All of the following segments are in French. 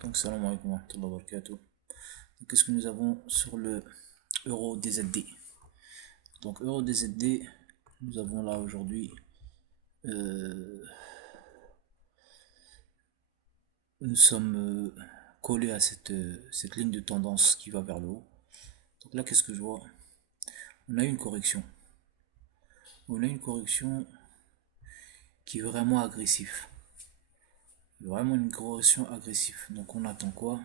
Donc, salam alaikum wa rahmatullahi wa barakatuh. Qu'est-ce que nous avons sur le euro DZD? Donc, euro DZD, nous avons là aujourd'hui, nous sommes collés à cette ligne de tendance qui va vers le haut. Donc là, qu'est-ce que je vois? On a eu une correction. On a une correction qui est vraiment agressive. Vraiment une correction agressive. Donc on attend quoi?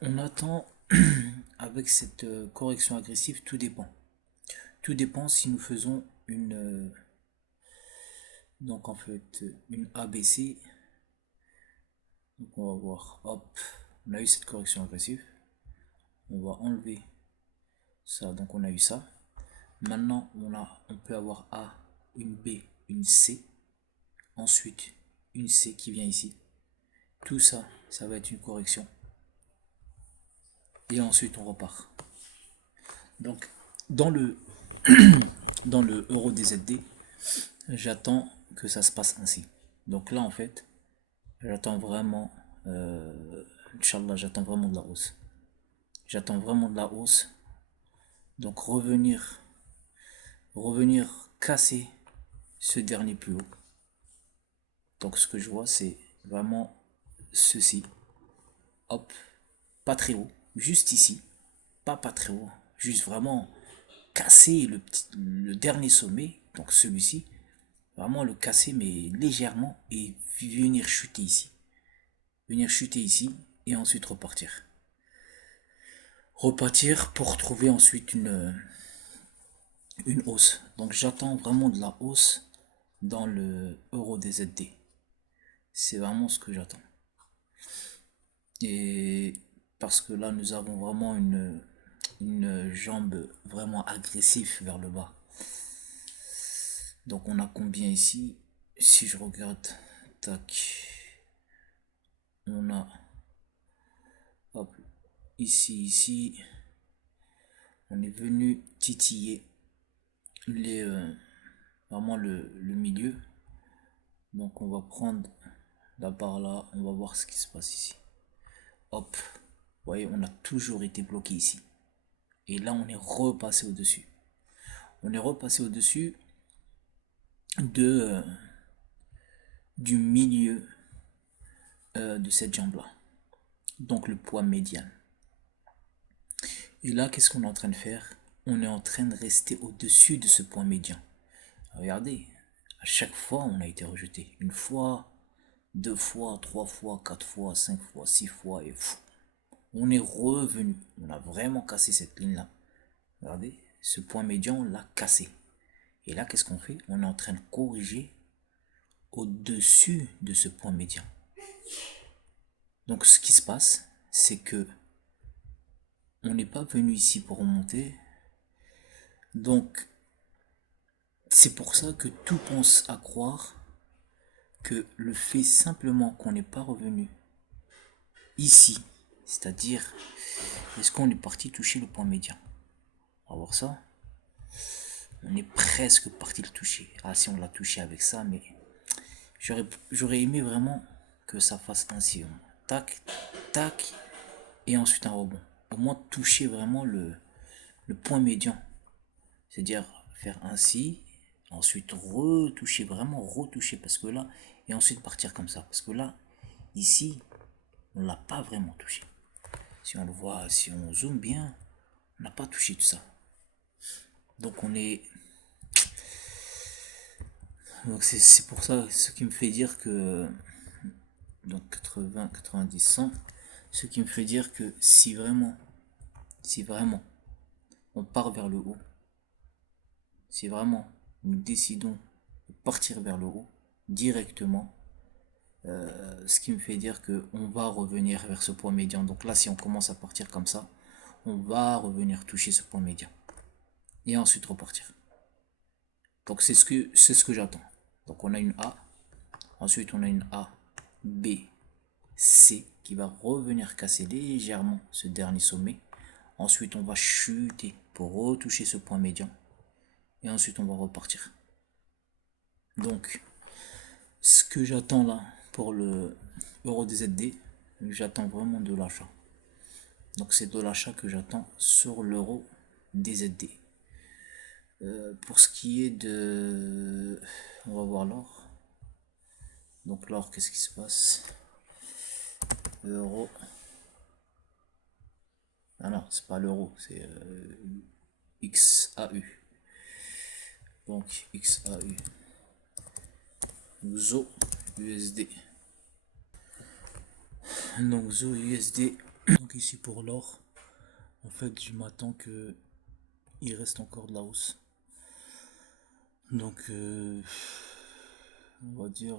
On attend avec cette correction agressive, tout dépend. Tout dépend si nous faisons donc en fait une ABC. Donc on va voir, hop, on a eu cette correction agressive. On va enlever ça, donc on a eu ça. Maintenant on peut avoir A, une B, une C. Ensuite une C qui vient ici. Tout ça, ça va être une correction. Et ensuite on repart. Donc dans le dans le euro DZD, j'attends que ça se passe ainsi. Donc là en fait, j'attends vraiment, Inch'Allah, j'attends vraiment de la hausse. J'attends vraiment de la hausse. Donc revenir casser ce dernier plus haut. Donc ce que je vois, c'est vraiment ceci. Hop, pas très haut, juste ici. Pas très haut, juste vraiment casser le dernier sommet, donc celui-ci. Vraiment le casser, mais légèrement, et venir chuter ici. Venir chuter ici, et ensuite repartir. Repartir pour trouver ensuite une hausse. Donc j'attends vraiment de la hausse dans le euro DZD. C'est vraiment ce que j'attends. Et parce que là nous avons vraiment une jambe vraiment agressive vers le bas. Donc on a combien ici? Si je regarde, tac, on a, hop, ici, on est venu titiller vraiment le milieu. Donc on va prendre la barre là, on va voir ce qui se passe ici. Hop, vous voyez, on a toujours été bloqué ici. Et là, on est repassé au-dessus. On est repassé au-dessus du milieu de cette jambe-là. Donc le poids médian. Et là, qu'est-ce qu'on est en train de faire? On est en train de rester au-dessus de ce point médian. Regardez, à chaque fois, on a été rejeté. Une fois, deux fois, trois fois, quatre fois, cinq fois, six fois, et fou. On est revenu. On a vraiment cassé cette ligne-là. Regardez, ce point médian, on l'a cassé. Et là, qu'est-ce qu'on fait? On est en train de corriger au-dessus de ce point médian. Donc, ce qui se passe, c'est que on n'est pas venu ici pour remonter. Donc, c'est pour ça que tout pense à croire que le fait simplement qu'on n'est pas revenu ici, c'est-à-dire, est-ce qu'on est parti toucher le point médian? On va voir ça. On est presque parti le toucher. Ah, si on l'a touché avec ça, mais j'aurais aimé vraiment que ça fasse ainsi. Tac, tac, et ensuite un rebond. Au moins toucher vraiment le point médian. C'est-à-dire faire ainsi, ensuite retoucher, vraiment retoucher, parce que là, et ensuite partir comme ça. Parce que là, ici, on l'a pas vraiment touché. Si on le voit, si on zoome bien, on n'a pas touché tout ça. Donc on est... Donc c'est pour ça, ce qui me fait dire que... Donc 80, 90, 100. Ce qui me fait dire que si vraiment on part vers le haut, si vraiment nous décidons de partir vers le haut directement, ce qui me fait dire que on va revenir vers ce point médian. Donc là, si on commence à partir comme ça, on va revenir toucher ce point médian et ensuite repartir. Donc c'est ce que j'attends. Donc on a une A, ensuite on a une A, B, C qui va revenir casser légèrement ce dernier sommet. Ensuite on va chuter pour retoucher ce point médian et ensuite on va repartir. Donc ce que j'attends là pour le euro DZD, J'attends vraiment de l'achat. Donc c'est de l'achat que j'attends sur l'euro DZD. Pour ce qui est de... On va voir l'or. Donc l'or, qu'est-ce qui se passe? Euro. Ah non, c'est pas l'euro, c'est XAU. Donc XAU. ZO USD. Donc ZO USD. Donc ici pour l'or, en fait je m'attends que il reste encore de la hausse. Donc on va dire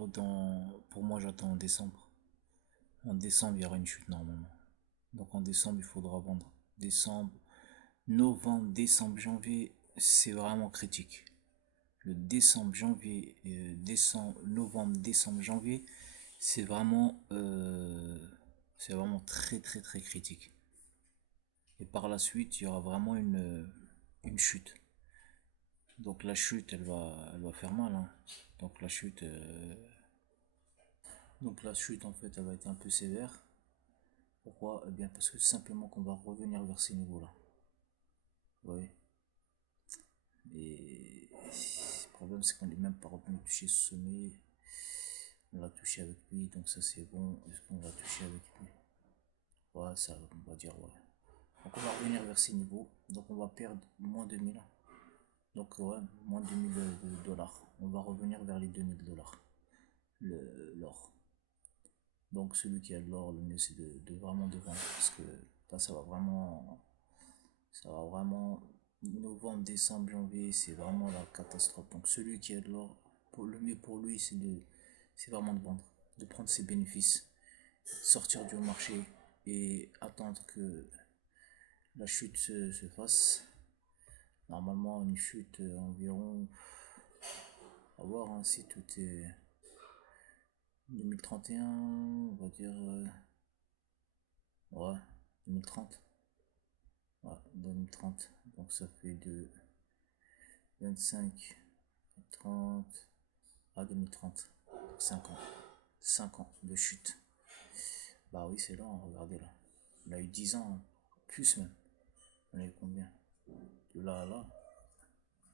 pour moi j'attends en décembre. En décembre il y aura une chute normalement. Donc en décembre il faudra vendre. Décembre, novembre, décembre, janvier, c'est vraiment critique. Le décembre, janvier, novembre, décembre, janvier, c'est vraiment très très très critique. Et par la suite, il y aura vraiment une chute. Donc la chute, elle va faire mal, hein. Donc la chute en fait, elle va être un peu sévère. Pourquoi? Eh bien parce que simplement qu'on va revenir vers ces niveaux-là. Vous voyez? Et le problème, c'est qu'on n'est même pas revenu toucher ce sommet. On l'a touché avec lui, donc ça c'est bon. Est-ce qu'on va toucher avec lui? Ouais, ça, on va dire ouais. Donc on va revenir vers ces niveaux. Donc on va perdre moins de 1000. Donc ouais, moins de 2000 dollars. On va revenir vers les 2000 dollars. L'or. Donc celui qui a de l'or, le mieux c'est de vraiment de vendre. Parce que là ça va vraiment, novembre, décembre, janvier, c'est vraiment la catastrophe. Donc celui qui a de l'or, le mieux pour lui c'est vraiment de vendre. De prendre ses bénéfices, sortir du marché et attendre que la chute se fasse. Normalement, une chute environ, à voir hein, si tout est 2031, on va dire, ouais, 2030. Ouais, 2030. Donc ça fait de 25, 30 à 2030. 5 ans. 5 ans de chute. Bah oui, c'est long, regardez là. On a eu 10 ans, hein. Plus même. On a eu combien? De là à là.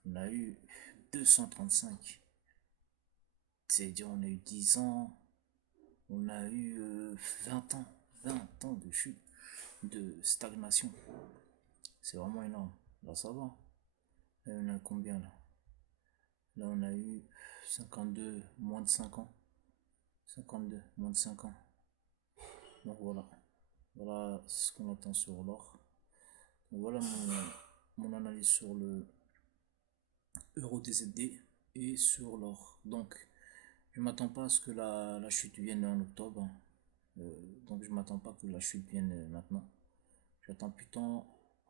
On a eu 235. C'est-à-dire, on a eu 10 ans. On a eu 20 ans. 20 ans de chute, de stagnation. C'est vraiment énorme. Là, ça va. Là, on a combien là? Là, on a eu 52, moins de 5 ans. 52, moins de 5 ans. Donc voilà. Voilà ce qu'on attend sur l'or. Voilà mon analyse sur le euro DZD et sur l'or. Donc, je m'attends pas à ce que la chute vienne en octobre. Donc, je m'attends pas que la chute vienne maintenant. J'attends plutôt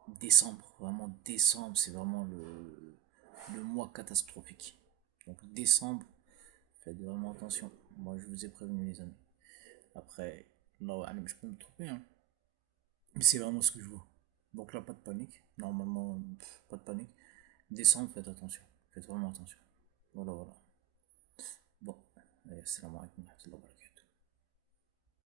décembre. Vraiment, décembre, c'est vraiment le mois catastrophique. Donc, décembre, faites vraiment attention. Moi, je vous ai prévenu, les amis. Après, là, ouais, je peux me tromper, hein. Mais c'est vraiment ce que je vois. Donc là, pas de panique. Normalement, pas de panique. Décembre, faites attention. Faites vraiment attention. Voilà, voilà. Bon, salam alaikum wa rahmatullahi wa barakatuh.